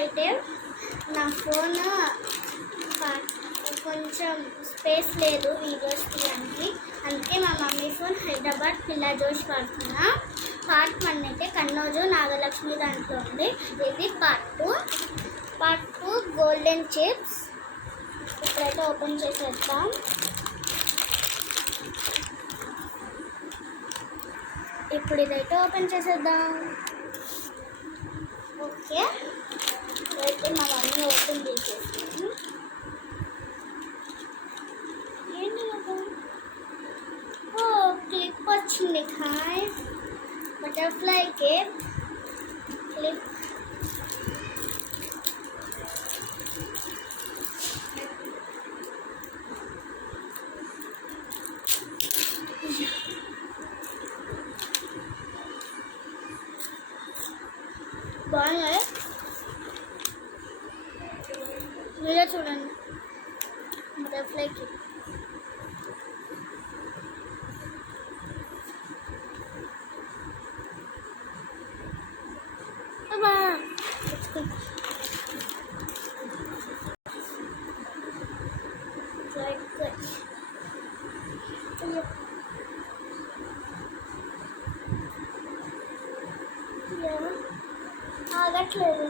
అయితే నా ఫోన్ కొంచెం స్పేస్ లేదు వీడియోస్ తీయడానికి, అందుకే మా మమ్మీ ఫోన్ హైదరాబాద్ పిల్లా జోష్ వాడుతున్నా. పార్ట్ 1 అయితే కన్నోజు నాగలక్ష్మి దాంట్లో ఉంది. ఇది పార్ట్ 2 గోల్డెన్ చిప్స్. ఇప్పుడైతే ఓపెన్ చేసేద్దాం. ఇప్పుడు ఇదైతే ఓపెన్ చేసేద్దాం. ఓకే, అయితే మా మమ్మీ ఓపెన్ చేసేసి ఏంటి ఓ క్లిప్ వచ్చింది. Hi butterfly cake clip. బాగున్నాయి, మీరే చూడండి. బటర్ఫ్లై కేక్ ఆగట్లేదు.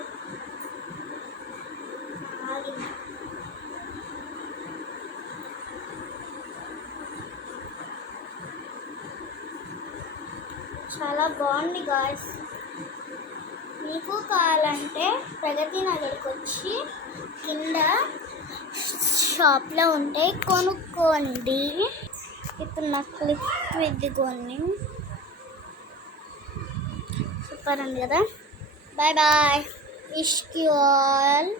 చాలా బాగుంది గాయ్స్. మీకు కావాలంటే ప్రగతి నగర్కి వచ్చి కింద షాప్లో ఉంటాయి, కొనుక్కోండి. ఇప్పుడు నా క్లిప్ ఇదిగోండి. సూపర్ ఉంది కదా. Bye bye. Wish you all.